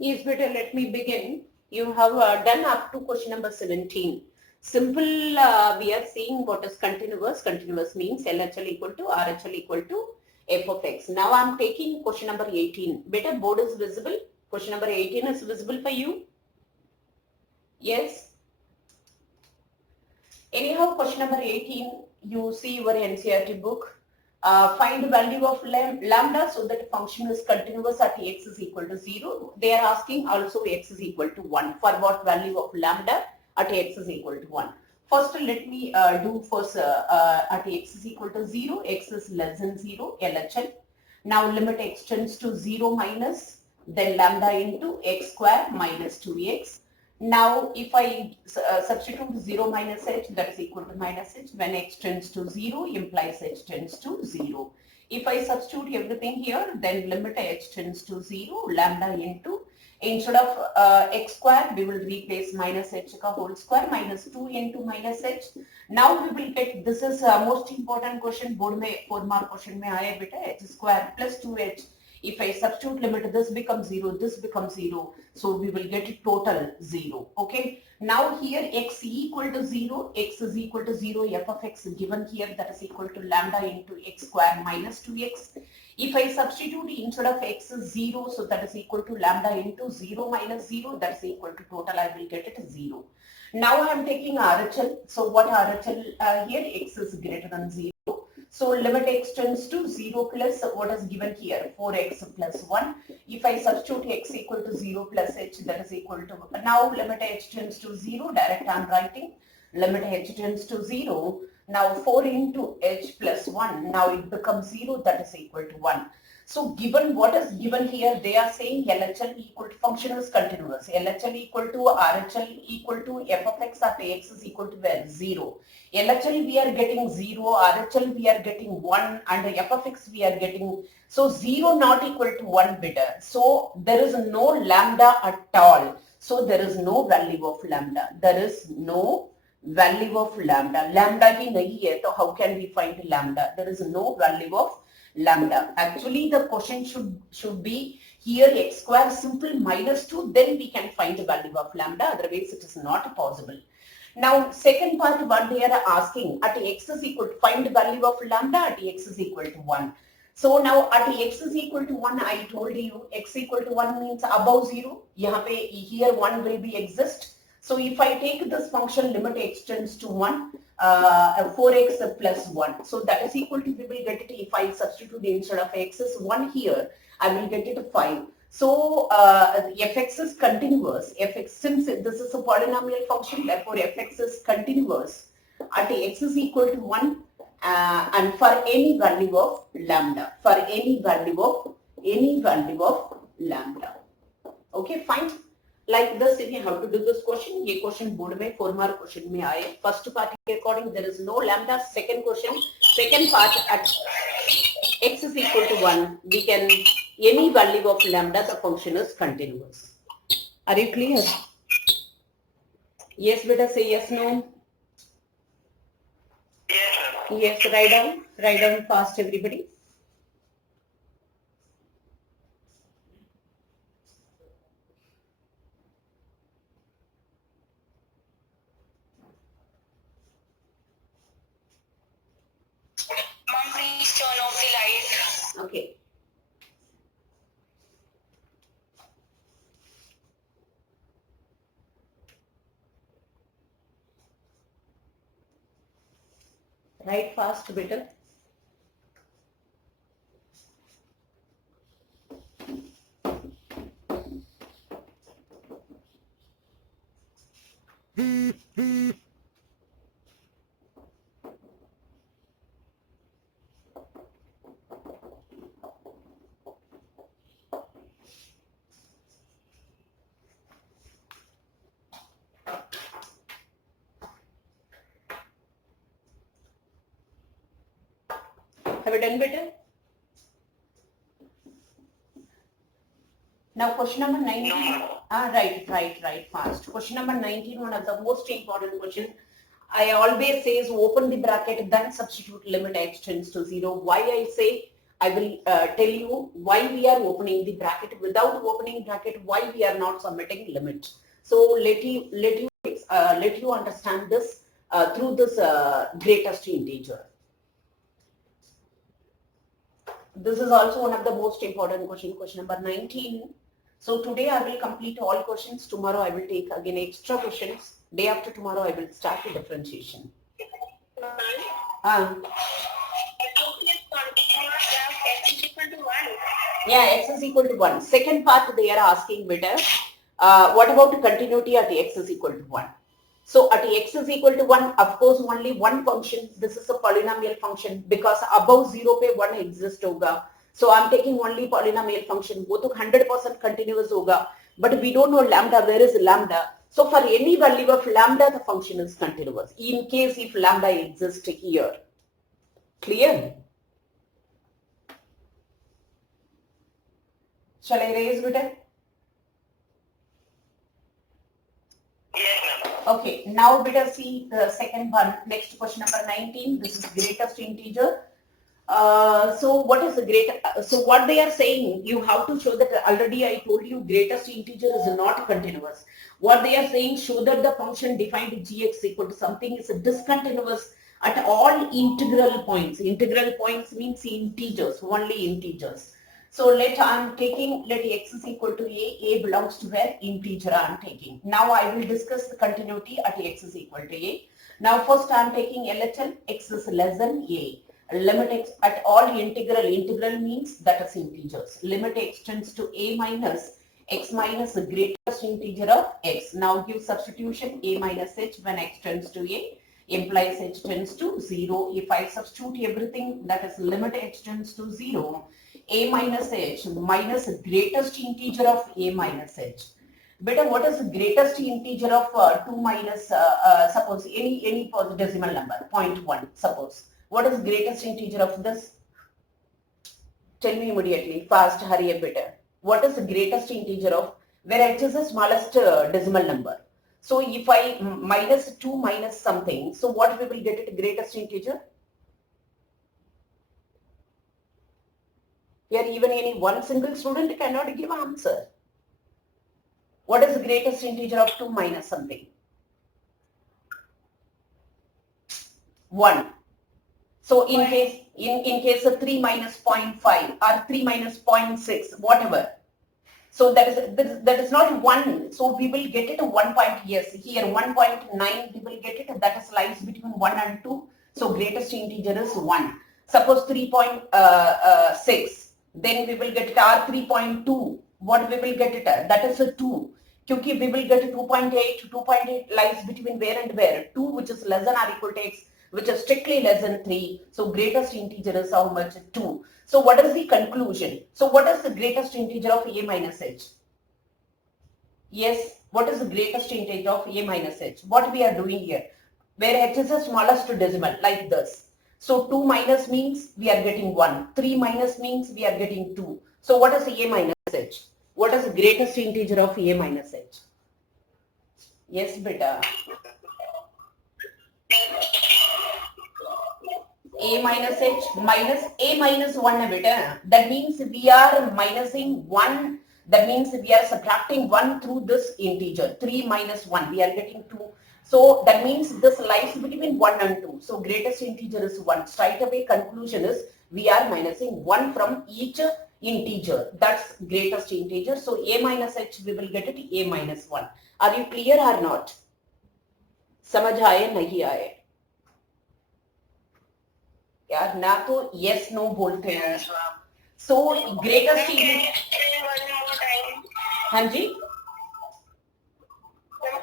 Yes, better let me begin. You have done up to question number 17. Simple, we are seeing what is continuous. Continuous means LHL equal to RHL equal to f of x. Now I am taking question number 18. Better board is visible. Question number 18 is visible for you. Yes. Anyhow, question number 18, you see your NCERT book. Find the value of lambda so that function is continuous at x is equal to 0. They are asking also x is equal to 1. For what value of lambda at x is equal to 1? First, let me do first at x is equal to 0, x is less than 0, LHL. Now limit x tends to 0 minus, then lambda into x square minus 2x. Now, if I substitute 0 minus h, that is equal to minus h. When x tends to 0, implies h tends to 0. If I substitute everything here, then limit h tends to 0, lambda into, instead of x square, we will replace minus h ka whole square minus 2 into minus h. Now we will get, this is most important question, board mein 4 mark question mein aaya beta, h square plus 2h. If I substitute limit, this becomes 0, this becomes 0. So we will get total 0. Okay. Now here x equal to 0, x is equal to 0, f of x given here, that is equal to lambda into x square minus 2x. If I substitute instead of x is 0, so that is equal to lambda into 0 minus 0, that is equal to total, I will get it 0. Now I am taking RHL. So what RHL here, x is greater than 0. So limit x tends to 0 plus what is given here, 4x plus 1. If I substitute x equal to 0 plus h, that is equal to, now limit h tends to 0, direct I am writing, limit h tends to 0. Now 4 into h plus 1, now it becomes 0, that is equal to 1. So given what is given here, they are saying LHL equal to function is continuous. LHL equal to RHL equal to f of x at x is equal to where? 0. LHL we are getting 0, RHL we are getting 1, and f of x we are getting, so 0 not equal to 1 beta. So there is no lambda at all. So there is no value of lambda. There is no value of lambda. Lambda hi nahi hai, so how can we find lambda? There is no value of lambda. Actually, the question should be here x square simple minus 2, then we can find the value of lambda. Otherwise, it is not possible. Now, second part, what they are asking, at x is equal to, find the value of lambda at x is equal to 1. So now at x is equal to 1, I told you x equal to 1 means above 0. Here 1 will be exist. So if I take this function limit x tends to 1, 4x plus 1. So that is equal to, we will get it if I substitute instead of x is 1 here, I will get it 5. So fx is continuous. Fx, since this is a polynomial function, therefore fx is continuous at x is equal to 1 and for any value of lambda. For any value of lambda. Okay, fine. Like this, if you have to do this question, ये question board में 4 mark question में आए. First part के according there is no lambda. Second question, second part at x is equal to 1, we can, any value of lambda, the function is continuous. Are you clear? Yes, beta, say yes, no. Yes, write down fast, everybody. Mom, please turn off the light. Okay. Write fast, beta. Have you done better? Now question number 19. Right, fast. Question number 19, one of the most important question. I always say is open the bracket, then substitute limit x tends to 0. Why I say I will tell you why we are opening the bracket. Without opening bracket, why we are not submitting limit. So let you understand this through this greatest integer. This is also one of the most important question number 19. So today I will complete all questions. Tomorrow I will take again extra questions. Day after tomorrow I will start the differentiation. Yeah, x is equal to 1. Second part they are asking better. What about continuity at x is equal to 1? So at x is equal to 1, of course only one function. This is a polynomial function because above 0 पे 1 exist होगा. So I'm taking only polynomial function. वो तो 100% continuous होगा. But we don't know lambda. Where is lambda? So for any value of lambda, the function is continuous. In case if lambda exists here. Clear? Shall I raise beta? Yes, ma'am. Okay, now beta see the second one. Next question number 19. This is greatest integer. So what is the so what they are saying, you have to show that already I told you greatest integer is not continuous. What they are saying, show that the function defined gx equal to something is discontinuous at all integral points. Integral points means integers, only integers. So let x is equal to a belongs to where? Integer I am taking. Now I will discuss the continuity at x is equal to a. Now first I am taking LHL, x is less than a. Limit x at all integral means that is integers. Limit x tends to a minus x minus the greatest integer of x. Now give substitution a minus h when x tends to a implies h tends to 0. If I substitute everything, that is limit h tends to 0, a minus h minus the greatest integer of a minus h. Beta, what is the greatest integer of 2 minus, suppose any decimal number, 0.1, suppose. What is greatest integer of this? Tell me immediately, fast, hurry up better. What is the greatest integer of, where h is the smallest decimal number? So if I minus 2 minus something, so what we will get it greatest integer? Here even any one single student cannot give answer. What is the greatest integer of 2 minus something? 1. So in case of 3 minus 0.5 or 3 minus 0.6, whatever. So that is not 1. So we will get it 1 point, yes, here 1.9 we will get it, that is lies between 1 and 2. So greatest integer is 1. Suppose 3.6, then we will get it r 3.2. What we will get it? That is a 2. Kyunki we will get 2.8. 2.8 lies between where and where? 2, which is less than or equal to x, which is strictly less than 3. So greatest integer is how much? 2. So what is the conclusion? So what is the greatest integer of a minus h? Yes, what is the greatest integer of a minus h? What we are doing here? Where h is the smallest decimal, like this. So 2 minus means we are getting 1. 3 minus means we are getting 2. So what is a minus h? What is the greatest integer of a minus h? Yes, beta. A minus h minus a minus 1 beta. That means we are minusing 1. That means we are subtracting 1 through this integer. 3 minus 1. We are getting 2. So that means this lies between 1 and 2. So greatest integer is 1. Straight away conclusion is we are minusing 1 from each integer. That's greatest integer. So a minus h we will get it a minus 1. Are you clear or not? समझ आए नहीं आए? यार ना तो yes no बोलते हैं. So greatest integer. हाँ जी.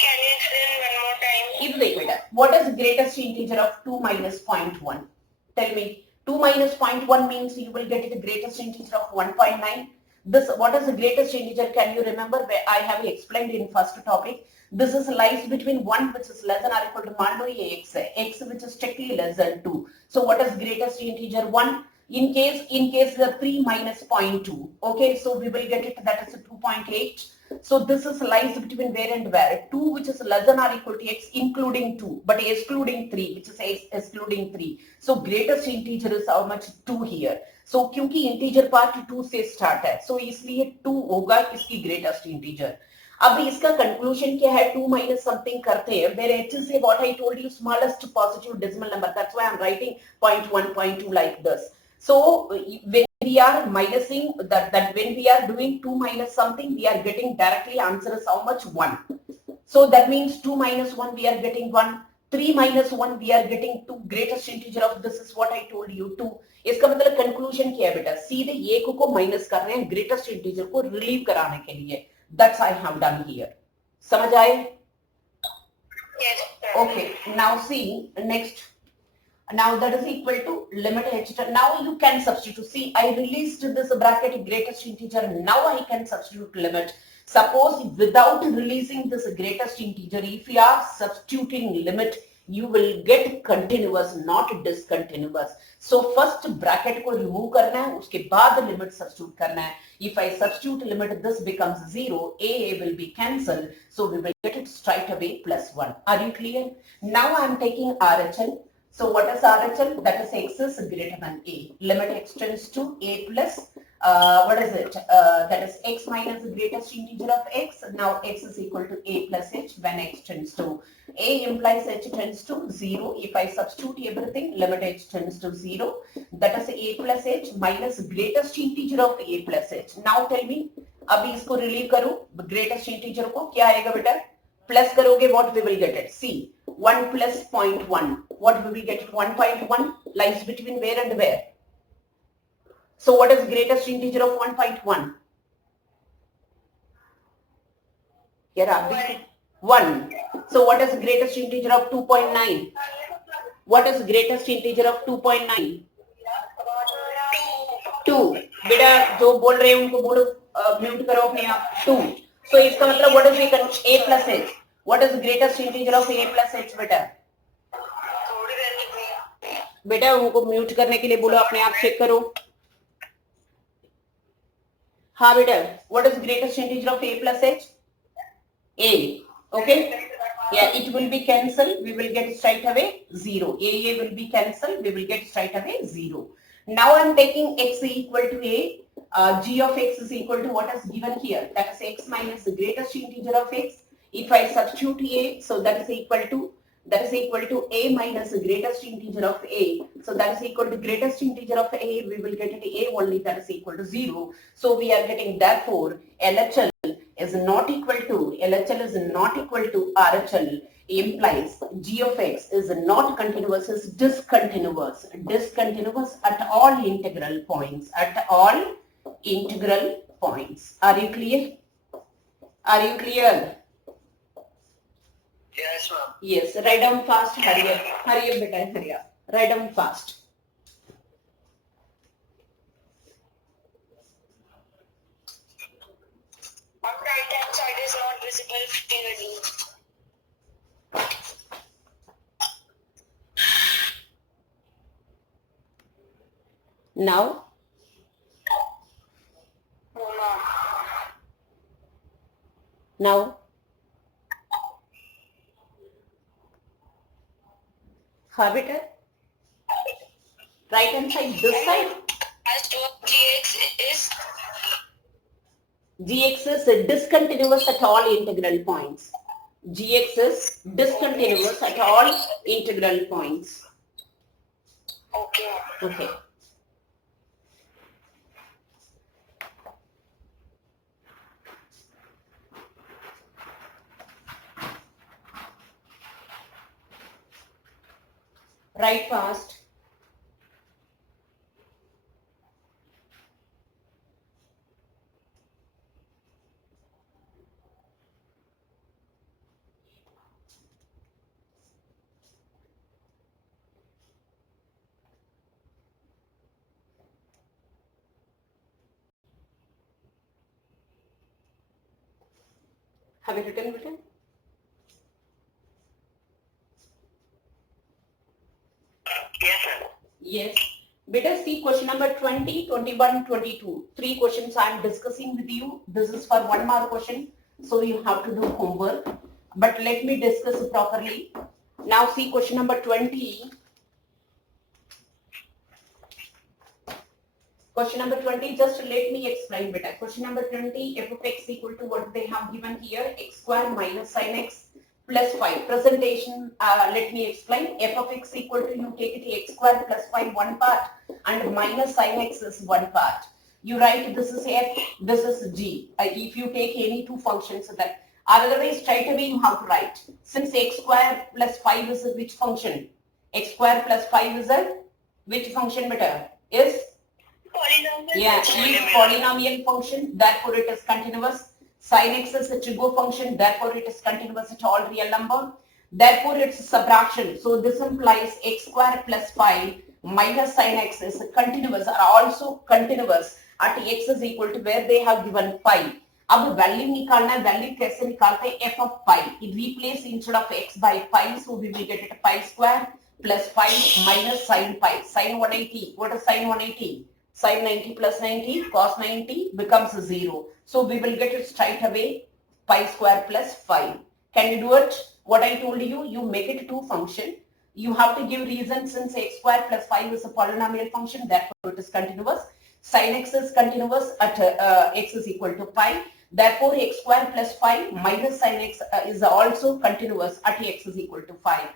Can you explain one more time? If they better. What is greatest integer of 2 minus 0.1? Tell me. 2 minus 0.1 means you will get the greatest integer of 1.9. This, what is the greatest integer? Can you remember? I have explained in first topic. This is lies between 1 which is less than or equal to मान लो ये x which is strictly less than 2. So what is greatest integer? 1. In case the 3 minus 0.2. Okay, so we will get it, that is a 2.8. So this is lies between where and where? 2 which is less than or equal to x including 2 but excluding 3 which is excluding 3. So greatest integer is how much? 2 here. सो क्योंकि integer part 2 से start है, सो इसलिए 2 होगा इसकी greatest integer. अब इसका conclusion क्या है, 2 माइनस समथिंग करते हैं, where h is what I told you, smallest positive decimal number. That's why I'm writing 0.1, 0.2 like this. So when we are minusing that when we are doing 2 minus something, we are getting directly answer is how much? 1. So that means 2 minus 1 we are getting 1. 3 minus 1 we are getting 2. Greatest integer of this is what I told you, 2. इसका मतलब conclusion क्या है बेटा, सीधे एक को minus कर रहे हैं ग्रेटेस्ट इंटीजर को रिलीव कराने के लिए. That's I have done here. समझ आए? Yes, sir. Okay. Now see next. Now that is equal to limit h. Now you can substitute. See, I released this bracket greatest integer. Now I can substitute limit. Suppose without releasing this greatest integer, if you are substituting limit, you will get continuous, not discontinuous. So first bracket को remove करना है, उसके बाद limit substitute करना है. If I substitute limit, this becomes 0. A will be cancelled, so we will get it straight away plus 1. Are you clear? Now I am taking RHL. So what is RHL? That is x is greater than a. Limit x tends to a plus what is it? That is x minus the greatest integer of x. Now x is equal to a plus h when x tends to a implies h tends to 0. If I substitute everything, limit h tends to 0. That is a plus h minus greatest integer of a plus h. Now tell me, अभी इसको relieve करो greatest integer को, क्या आएगा बेटा? Plus करोगे, what we will get it? See, 1 plus 0.1. What will we get it? 1.1 lies between where and where? So what is greatest integer of 1.1? Here are 1. So what is greatest integer of 2.9? What is greatest integer of 2.9? 2. बेटा जो बोल रहे हैं उनको बोलो, mute करो अपने आप. 2. So इसका मतलब what is a plus h? What is greatest integer of a plus h बेटा? बेटा उनको म्यूट करने के लिए बोलो, अपने आप चेक करो. हाँ बेटा, what is greatest integer of a plus h? A. Okay. Yeah, it will be cancelled. We will get straight away 0. A will be cancelled. We will get straight away 0. Now I am taking x equal to a. G of x is equal to what is given here. That is x minus the greatest integer of x. If I substitute a, so that is equal to a minus the greatest integer of a. So that is equal to greatest integer of a. We will get it a only, that is equal to 0. So we are getting, therefore LHL is not equal to RHL, implies g of x is not continuous, is discontinuous. Discontinuous at all integral points. At all integral points. Are you clear? Are you clear? Yes, ma'am. Yes. Write down fast. Hurry up. Hurry up, beta. Hurry up. Write down fast. On right hand side is not visible clearly. Now, No, ma'am. now, हाँ बेटा, right hand side, this side. As to gx is Gx is discontinuous at all integral points. Gx is discontinuous at all integral points. okay. Okay. Write fast. Have you written? Yes, sir. Yes. Beta, see question number 20, 21, 22. 3 questions I am discussing with you. This is for 1 mark question. So you have to do homework. But let me discuss properly. Now see question number 20. Question number 20, just let me explain better. Question number 20, f of x equal to what they have given here, x square minus sin x plus 5. Presentation, let me explain. F of x equal to, you take it x square plus 5 one part and minus sin x is one part. You write this is f, this is g. If you take any two functions, then otherwise straight away you have to write. Since x square plus 5 is which function? X square plus 5 is a which function better? Is Polynomial. yeah, is polynomial function, therefore it is continuous. Sin x is a trigo function, therefore it is continuous at all real number. Therefore it's subtraction. So this implies x square plus 5 minus sin x is continuous, are also continuous at x is equal to where they have given pi. अब value निकालना है, value कैसे निकालते हैं? f of pi, it replace instead of x by pi, so we will get it pi square plus 5 minus sin pi. Sin 180, what is sin 180? Sin 90 plus 90, cos 90 becomes 0. So we will get it straight away, pi square plus 5. Can you do it? What I told you, you make it two function. You have to give reason since x square plus 5 is a polynomial function, therefore it is continuous. Sin x is continuous at x is equal to pi. Therefore x square plus 5 minus sin x is also continuous at x is equal to 5.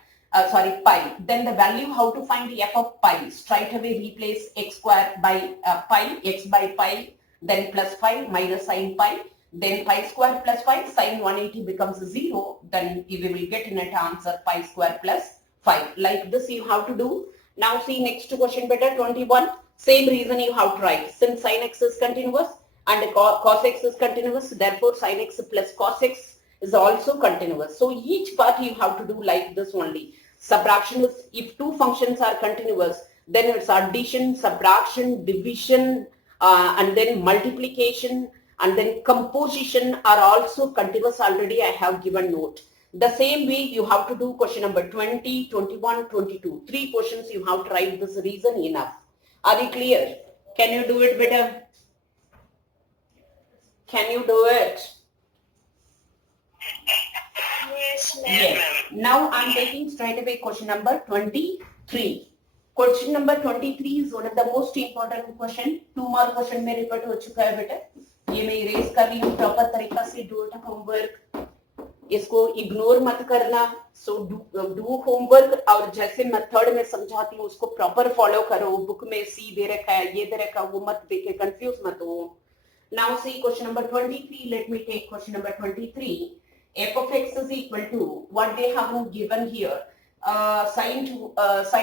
Pi. Then the value, how to find the f of pi? Straight away replace x square by pi, x by pi, then plus 5 minus sin pi, then pi square plus 5, sin 180 becomes 0, then we will get in it answer pi square plus 5. Like this you have to do. Now see next question better, 21. Same reason you have to write. Since sin x is continuous and cos x is continuous, therefore sin x plus cos x is also continuous. So each part you have to do like this only. Subtraction is, if two functions are continuous, then it's addition, subtraction, division, and then multiplication, and then composition are also continuous. Already I have given note. The same way you have to do question number 20, 21, 22. 3 questions you have to write this reason enough. Are you clear? Can you do it better? Can you do it? Yes, ma'am. Yes. Now I'm taking straight away question number 23. Question number 23 is one of the most important question. 2 more question में repeat हो चुका है बेटा. ये मैं erase कर रही हूँ proper तरीका से. Do it homework. इसको ignore मत करना. So do homework और जैसे method में समझाती हूँ उसको proper follow करो. Book में C दे रखा है, ये दे रखा है, वो मत देके confuse मत हो. Now see question number 23. Let me take question number 23. F of x is equal to what they have given here, sin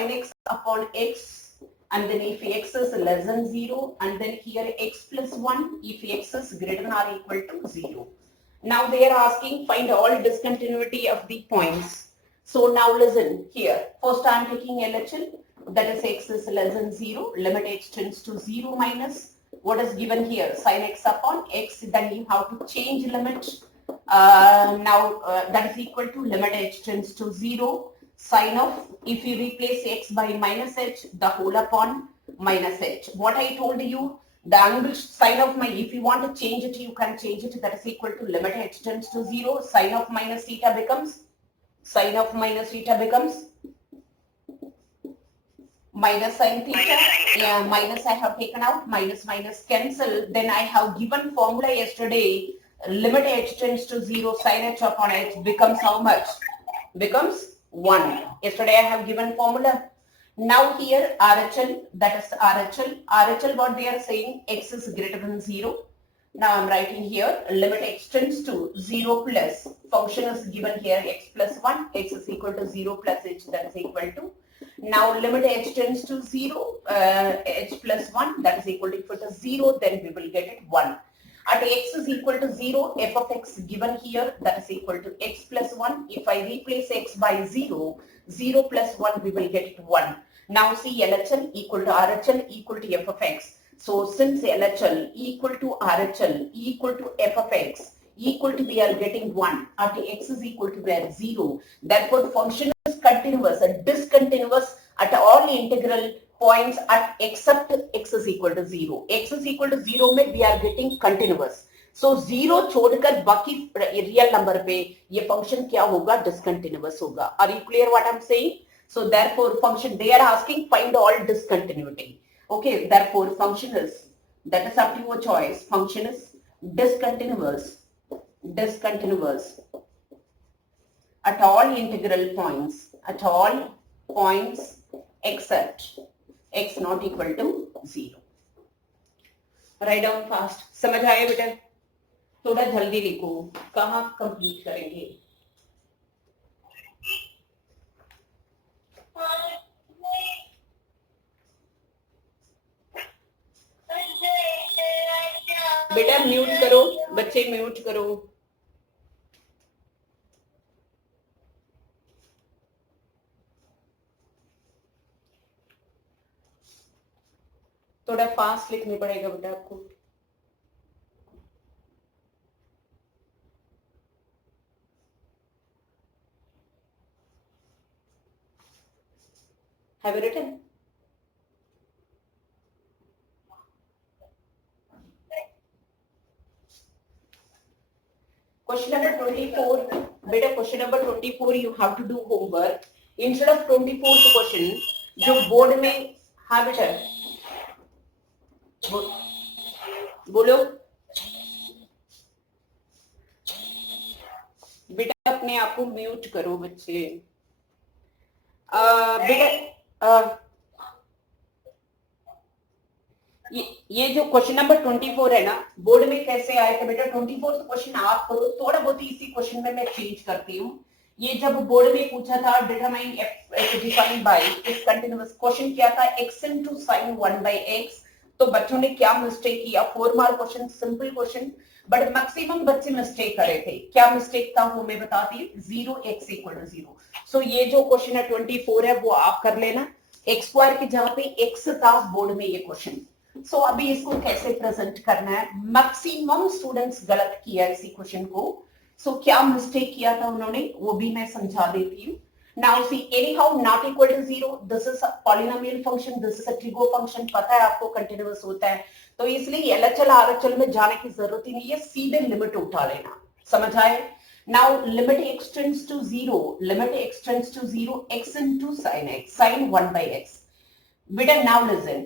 x upon x, and then if x is less than 0, and then here x plus 1 if x is greater than or equal to 0. Now they are asking find all discontinuity of the points. So now listen here. First I am taking LHL, that is x is less than 0, limit x tends to 0 minus what is given here, sin x upon x, then you have to change limit. That is equal to limit h tends to 0, sin of, if you replace x by minus h, the whole upon minus h. What I told you, the angle sine of my, if you want to change it, you can change it, that is equal to limit h tends to 0, sine of minus theta becomes minus sin theta. Yeah, minus I have taken out, minus cancel. Then I have given formula yesterday, limit h tends to 0, sin h upon h becomes how much? Becomes 1. Yesterday I have given formula. Now here RHL, that is RHL what they are saying, x is greater than 0. Now I'm writing here, limit x tends to 0 plus, function is given here x plus 1, x is equal to 0 plus h, that is equal to. Now limit h tends to 0, h plus 1, that is equal to 0, then we will get it 1. At x is equal to 0, f of x given here, that is equal to x plus 1. If I replace x by 0, 0 plus 1, we will get it 1. Now see LHL equal to RHL equal to f of x. So since LHL equal to RHL equal to f of x equal to, we are getting 1. At x is equal to where 0. Therefore function is continuous and discontinuous at all integral points at except x is equal to 0. X is equal to 0 में we are getting continuous. So 0 छोड़कर बाकी real number पे ये function क्या होगा? Discontinuous होगा. Are you clear what I'm saying? So therefore function, they are asking find all discontinuity. Okay, therefore function is that is up to your choice. Function is discontinuous at all integral points, except x not equal to 0. Write down fast. समझ आया बेटा? थोड़ा जल्दी लिखो. कहाँ complete करेंगे? बेटा mute करो, बच्चे म्यूट करो. थोड़ा फास्ट लिखने पड़ेगा बेटा आपको. Have you written? Question number 24. Beta, question number 24, you have to do homework. Instead of 24th question, जो बोर्ड में, हाँ बेटा, बोलो. बेटा अपने आप को म्यूट करो बच्चे. बेटा ये जो क्वेश्चन नंबर 24 है ना, बोर्ड में कैसे आए थे बेटा? 24 क्वेश्चन आप करो. थोड़ा बहुत इसी क्वेश्चन में मैं चेंज करती हूँ. ये जब बोर्ड में पूछा था डिटरमाइन f डिफाइंड बाय इस कंटीन्यूअस, क्वेश्चन क्या था? x into sin 1 by x. तो बच्चों ने क्या मिस्टेक किया? 4 mark question, simple question, but maximum बच्चे मिस्टेक कर रहे थे. क्या मिस्टेक था वो मैं बताती हूँ. 0x equal to 0. सो ये जो क्वेश्चन है 24 है वो आप कर लेना. x स्क्वायर की जगह पे x था बोर्ड में ये क्वेश्चन. सो अभी इसको कैसे प्रेजेंट करना है? मैक्सिमम स्टूडेंट्स गलत किया इसी क्वेश्चन को. सो क्या मिस्टेक किया था उन्होंने वो भी मैं समझा देती हूँ. Now see anyhow not equal to 0, this is a polynomial function, this is a trigo function. पता है आपको कंटीन्यूअस होता है, तो इसलिए एलएचएल आरएचएल में जाने की जरूरत ही नहीं है, सीधे लिमिट उठा लेना. समझ आए? Now limit x tends to 0, x into sin x, sin 1 by x. बेटा नाउ लिसन,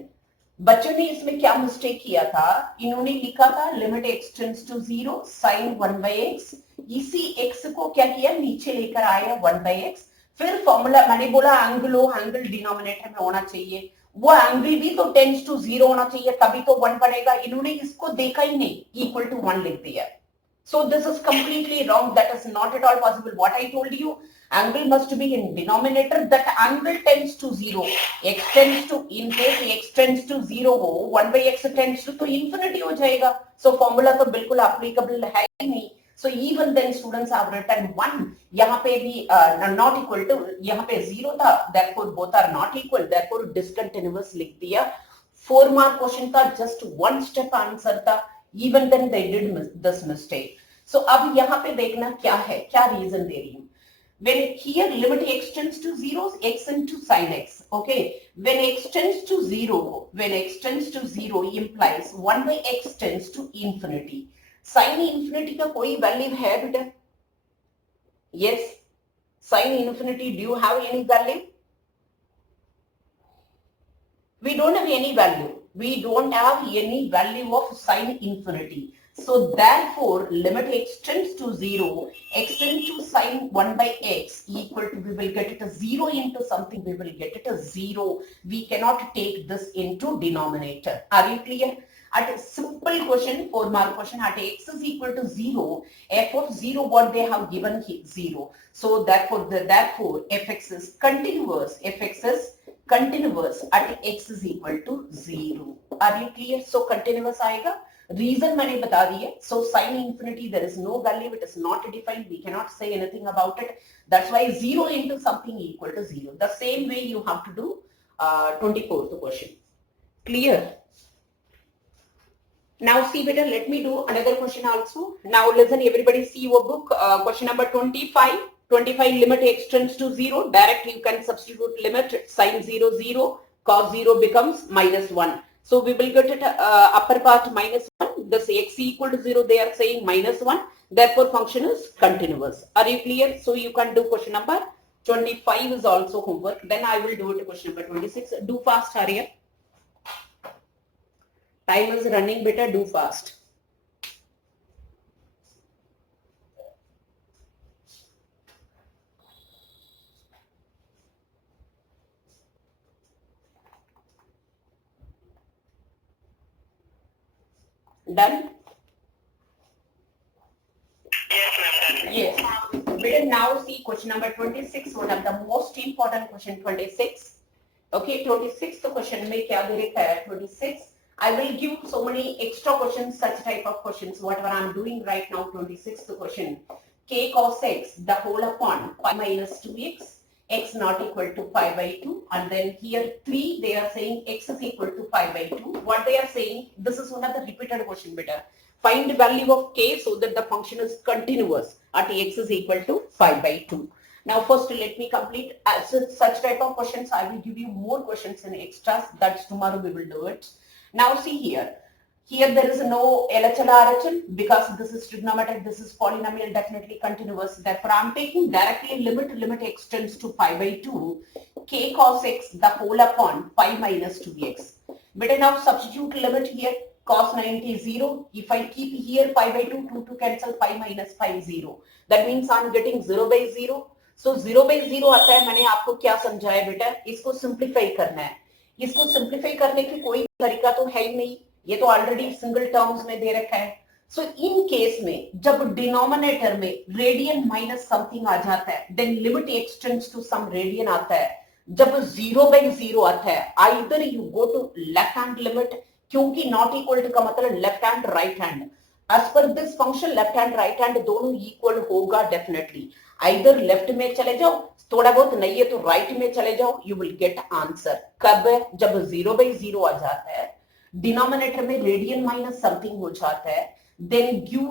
बच्चों ने इसमें क्या मिस्टेक किया था? इन्होंने लिखा था limit x tends to 0, sin 1 by x. इसी x को क्या किया? नीचे लेकर आया 1 by x. फिर फॉर्मूला मैंने बोला एंगल डिनोमिनेटर में होना चाहिए, वो एंगल भी तो टेंड्स टू 0 होना चाहिए, तभी तो 1 बनेगा. इन्होंने इसको देखा ही नहीं, इक्वल टू 1 लिख दिया. So this is completely wrong. That is not at all possible. What I told you, angle must be in denominator. That angle tends to 0. X tends to, in case x tends to 0 हो, 1 by x tends to, तो infinity हो जाएगा. So formula तो बिल्कुल applicable है ही नहीं. So even then students have written 1. यहाँ पे भी not equal to, यहाँ पे 0 था. Therefore both are not equal. Therefore discontinuous लिख दिया. 4 mark question था, just one step answer था. Even then they did this mistake. So अब यहाँ पे देखना क्या है, क्या रीजन दे रही हूँ. When here limit x tends to 0, x into sin x. Okay, when x tends to 0, implies 1 by x tends to infinity. Sin infinity का कोई वैल्यू है बेटा? Yes, sin infinity. Do you have any value? We don't have any value. We don't have any value of sin infinity. So therefore, limit x tends to 0, x into sin 1 by x equal to, we will get it as 0 into something, we will get it as 0. We cannot take this into denominator. Are you clear? At a simple question, 4 mark question, at x is equal to 0, f of 0, what they have given here, 0. So therefore, fx is continuous. Fx is continuous at x is equal to 0. Are you clear? So continuous आएगा. Reason मैंने बता दी है. So sin infinity, there is no value, it is not defined, we cannot say anything about it. That's why 0 into something equal to 0. The same way you have to do 24th question. Clear? Now see better, let me do another question also. Now listen, everybody see your book. Question number 25. 25, limit x tends to 0. Direct you can substitute limit sin 0, 0. Cos 0 becomes minus 1. So we will get it upper part minus 1. This x equal to 0, they are saying minus 1. Therefore function is continuous. Are you clear? So you can do question number 25 is also homework. Then I will do it to question number 26. Do fast, hurry up. Time is running, beta, do fast. Done? Yes, ma'am, done. Yes. We will now see question number 26, one of the most important question 26. Okay, 26 question में क्या दे रखा है 26. I will give so many extra questions, such type of questions, whatever I am doing right now. 26th question. K cos x the whole upon pi minus 2x, x not equal to pi by 2, and then here 3 they are saying x is equal to pi by 2. What they are saying, this is one of the repeated question better. Find the value of k so that the function is continuous at x is equal to pi by 2. Now first let me complete such type of questions. I will give you more questions and extras. That's tomorrow we will do it. Now see here. Here there is no LHL RHL because this is trigonometric, this is polynomial, definitely continuous. Therefore I am taking directly limit extends to pi by 2, k cos x the whole upon pi minus 2x. But now substitute limit here, cos 90 is 0. If I keep here pi by 2, 2 to cancel, pi minus pi 0. That means I am getting 0 by 0. So 0 by 0 आता है, मैंने आपको क्या समझाया बेटा, इसको simplify करना है. इसको सिंप्लीफाई करने की कोई तरीका तो है ही नहीं, ये तो ऑलरेडी सिंगल टर्म्स में दे रखा है. सो इन केस में जब डिनोमिनेटर में रेडियन माइनस समथिंग आ जाता है, then limit x tends to some radian आता है. जब 0 by 0 आता है, either you go to left hand limit, क्योंकि नॉट इक्वल टू का मतलब left hand right hand. As per this function left hand right hand दोनों इक्वल होगा डेफिनेटली. आइदर लेफ्ट में चले जाओ थोड़ा बहुत, नहीं है तो राइट में चले जाओ, यू विल गेट आंसर. कब? जब 0 by 0 आ जाता है, डिनोमिनेटर में रेडियन माइनस समथिंग हो जाता है, then you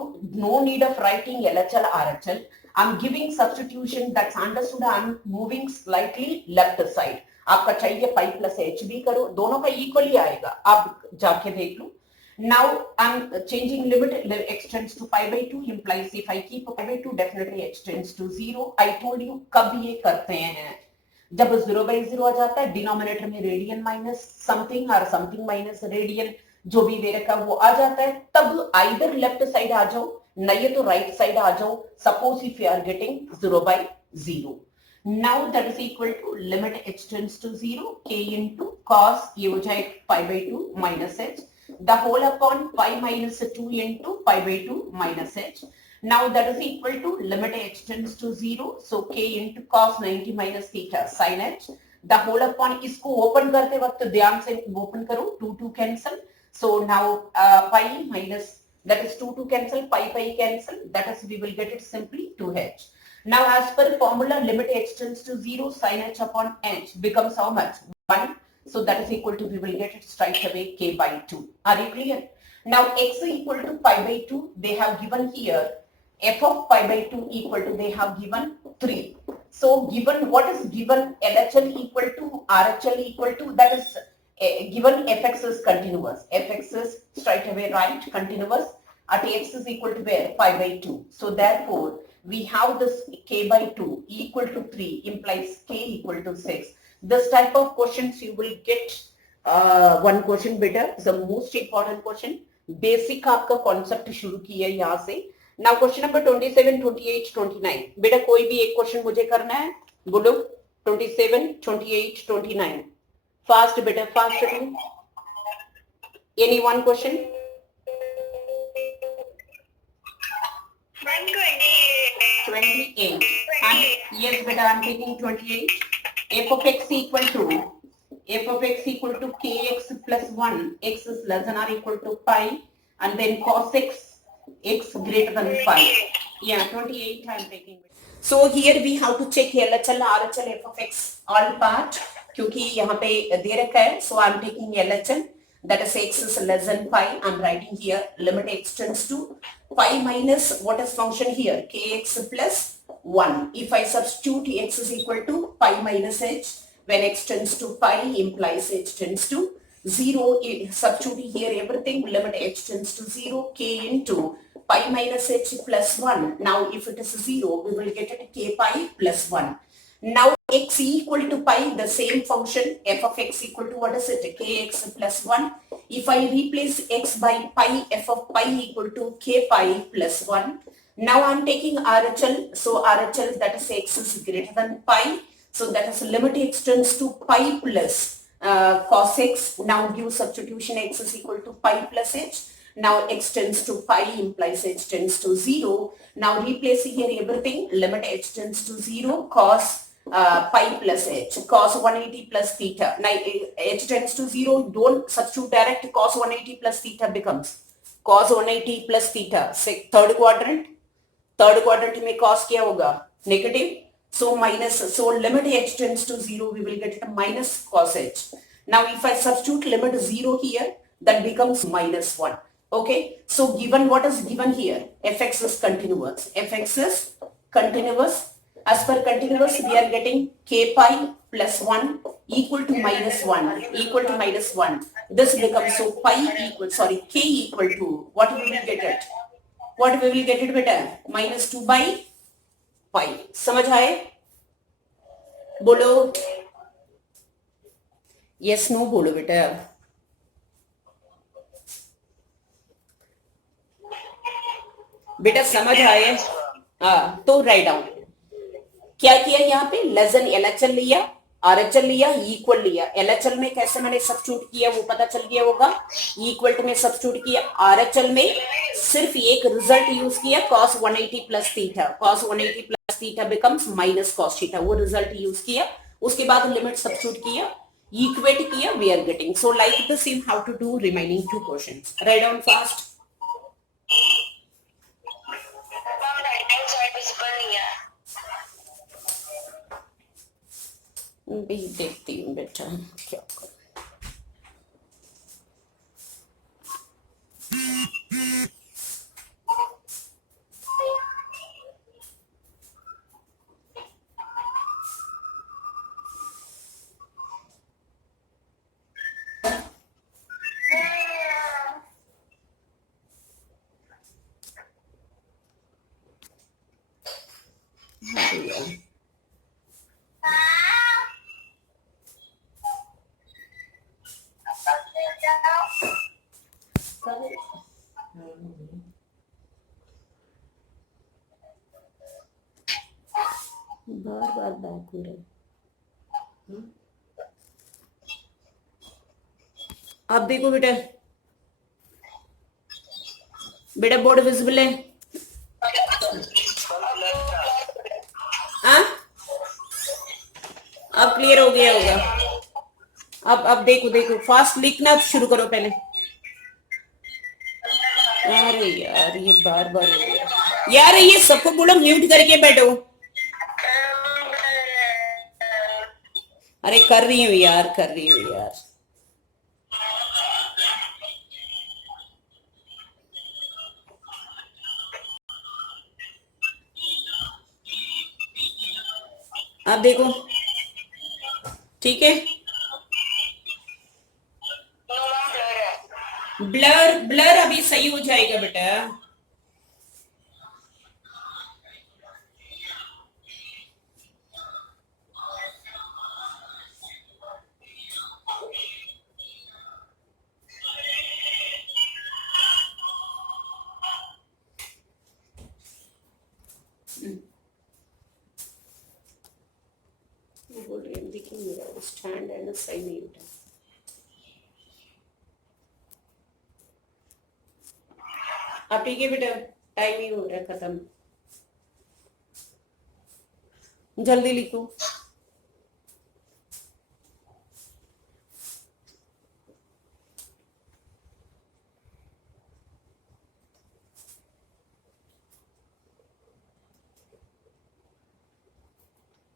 no need of writing LHL RHL. I'm giving substitution, that's understood. I'm moving slightly left side. आपका चाहिए pi plus h भी करो, दोनों का इक्वली आएगा, आप जाके देख लो. Now I'm changing limit extends to pi by 2 implies if I keep pi by 2 definitely extends to 0. I told you कब ये करते हैं, जब 0 by 0 आ जाता है, डिनोमिनेटर में रेडियन माइनस समथिंग और समथिंग माइनस रेडियन जो भी दे रखा वो आ जाता है, तब आइदर लेफ्ट साइड आ जाओ, नहीं तो राइट साइड आ जाओ. Suppose if you are getting 0 by 0. Now that is equal to limit extends to 0, k into cos, ये हो जाए pi by 2 minus h, the whole upon pi minus 2 into pi by 2 minus h. Now that is equal to limit extends to 0, so k into cos 90 minus theta sin h, the whole upon, इसको open करते वक्त ध्यान से open करो, 2 cancel. So now pi minus, that is 2 cancel, pi cancel, that is we will get it simply 2h. Now as per formula, limit extends to 0, sin h upon h becomes how much? 1. So that is equal to, we will get it straight away, k by 2. Are you clear? Now x is equal to pi by 2, they have given here f of pi by 2 equal to, they have given 3. So given, what is given, LHL equal to, RHL equal to, that is given fx is continuous, fx is straight away right, continuous, at x is equal to where? Pi by 2. So therefore we have this k by 2 equal to 3 implies k equal to 6. This type of questions you will get one question better, the most important question. Basic आपका concept शुरू किया यहाँ से. Now question number 27, 28, 29. बेटा कोई भी एक question मुझे करना है, बोलो. 27, 28, 29. Fast बेटा, fast. Any one question? 28. Yes बेटा, I'm taking 28. f of x equal to kx plus 1, x is less than or equal to pi, and then cos x greater than pi. Yeah, 28 I am taking. So here we have to check LHL, RHL, f of x all part, क्योंकि यहाँ पे दे रखा है. So I am taking LHL, that is x is less than pi. I am writing here limit extends to pi minus, what is function here, kx plus 1. If I substitute x is equal to pi minus h, when x tends to pi implies h tends to 0. Substitute here everything, limit h tends to 0, k into pi minus h plus 1. Now if it is 0, we will get it k pi plus 1. Now x equal to pi, the same function f of x equal to what is it? Kx plus 1. If I replace x by pi, f of pi equal to k pi plus 1. Now I'm taking RHL. So RHL, that is x is greater than pi. So that is limit x tends to pi plus cos x. Now give substitution x is equal to pi plus h. Now x tends to pi implies h tends to 0. Now replacing here everything, limit h tends to 0, cos pi plus h, cos 180 plus theta. Now h tends to 0, don't substitute direct, cos 180 plus theta becomes cos 180 plus theta. Third quadrant में cos क्या होगा? Negative. So minus, so limit h tends to 0, we will get it minus cos h. Now if I substitute limit 0 here, that becomes minus 1. Okay, so given what is given here, fx is continuous. Fx is continuous. As per continuous, we are getting k pi plus 1 equal to minus 1, equal to minus 1. This becomes, so pi equal, sorry, k equal to, what we will get it? What we will get it बेटा? Minus 2 by pi. समझ आए? बोलो. Yes, no बोलो बेटा. बेटा समझ आए? हाँ, तो राइट डाउन. क्या किया यहाँ पे? लेस देन LHL लिया, RHL लिया, इक्वल लिया. LHL में कैसे मैंने सब्स्टिट्यूट किया वो पता चल गया होगा. इक्वल टू में सब्स्टिट्यूट किया. RHL में सिर्फ एक रिजल्ट यूज किया, cos 180 plus theta. cos 180 plus theta becomes minus cos theta. वो रिजल्ट यूज किया. उसके बाद लिमिट सब्स्टिट्यूट किया, इक्वेट किया, we are getting. So like this in how to do remaining 2 questions. Write down fast. भी देखती हूँ बेटा क्या करूं. बार बार बैक हो रहा है. अब देखो बेटा, बेटा बोर्ड विजिबल है? हाँ, अब क्लियर हो गया होगा. अब देखो फास्ट लिखना शुरू करो पहले. अरे यार ये बार बार हो गया यार. ये सबको बोलो म्यूट करके बैठो. अरे कर रही हूँ यार. अब देखो ठीक है. ब्लर अभी सही हो जाएगा बेटा. बोल रही हूँ देखिए मेरा स्टैंड है ना सही नहीं उठा. अब ठीक है बेटा, टाइम ही हो रहा है खत्म. जल्दी लिखो.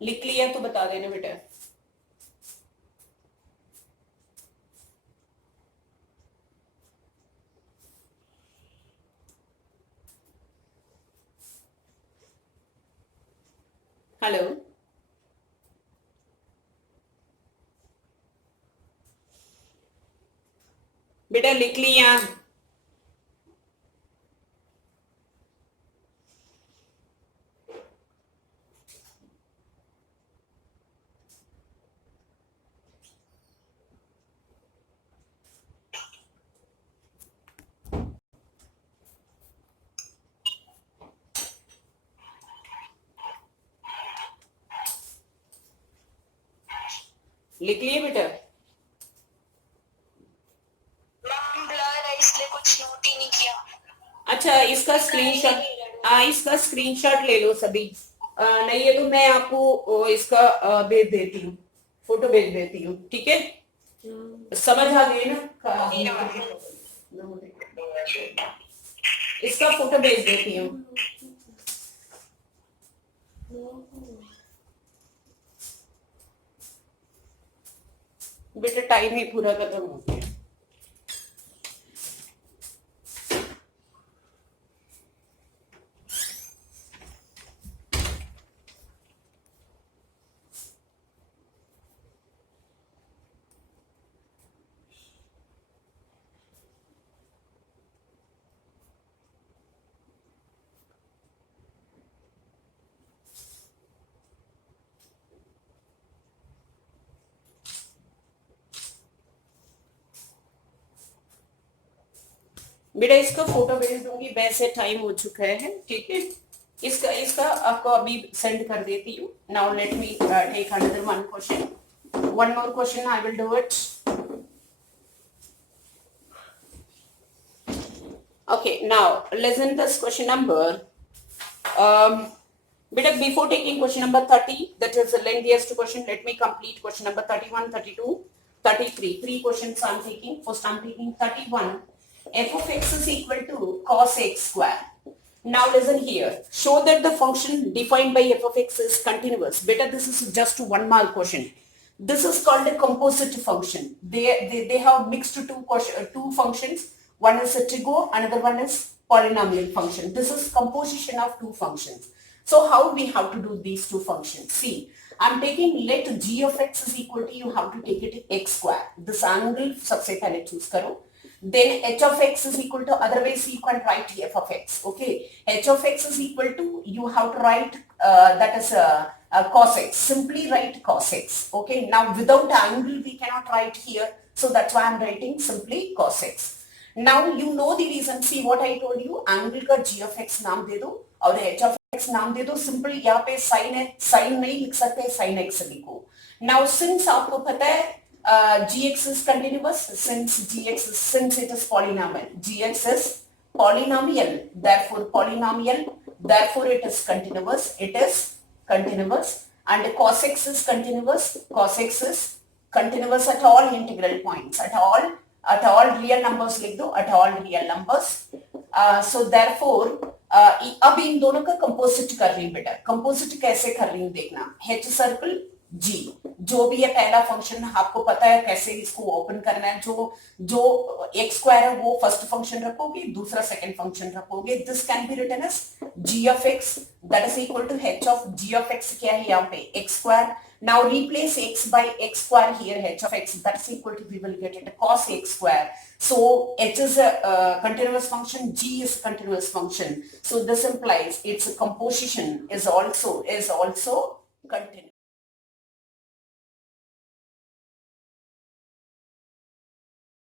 लिख लिया तो बता देना बेटा. हेलो बेटा, लिख लिया? लिख लिए बेटा? मैम ब्लर है इसलिए कुछ नोट ही नहीं किया। अच्छा, इसका स्क्रीनशॉट, इसका स्क्रीनशॉट ले लो सभी। नहीं है तो मैं आपको इसका भेज देती हूँ, फोटो भेज देती हूँ, ठीक है? समझ आ गई ना? इसका फोटो भेज देती हूँ। बेटा टाइम ही पूरा खत्म हो गया। बेटा इसका फोटो भेज दूंगी, वैसे टाइम हो चुका है, ठीक है? इसका इसका आपको अभी सेंड कर देती हूँ। Now let me take another one question, one more question, I will do it. Okay, now listen this question number. But before taking question number 30, that is the lengthiest question, let me complete question number 31, 32, 33. Three questions I'm taking. First I'm taking 31. F of x is equal to cos x square. Now listen here. Show that the function defined by f of x is continuous. Better, this is just 1 mark question. This is called a composite function. They have mixed two functions. One is a trigo, another one is polynomial function. This is composition of two functions. So how we have to do these two functions? See, I'm taking let g of x is equal to, you have to take it x square. This angle सबसे पहले choose करो. Then h of x is equal to, otherwise you can write f of x. Okay, h of x is equal to, you have to write that is cos x. Simply write cos x. Okay, now without angle we cannot write here, so that's why I'm writing simply cos x. Now you know the reason. See what I told you, angle का g of x नाम दे दो और h of x नाम दे दो. Simple यहाँ पे sign है, sign नहीं लिख सकते, साइन x लिखो. Now since आपको पता है gx is continuous, since it is polynomial, gx is polynomial, therefore it is continuous, and cos x is continuous at all integral points, at all real numbers लिख दो, at all real numbers. So therefore अब इन दोनों का composite कर रही हूँ बेटा. Composite कैसे कर रही हूँ देखना. h सर्कल g, जो भी है पहला फंक्शन आपको पता है कैसे इसको ओपन करना है. जो x स्क्वायर है वो फर्स्ट फंक्शन रखोगे, दूसरा सेकंड फंक्शन रखोगे. This can be written as g of x, that is equal to h of g of x क्या है यहाँ पे x square. Now replace x by x square here, h of x, that's equal to, we will get it cos x square. So h is a continuous function, g is a continuous function. So this implies its composition is also continuous.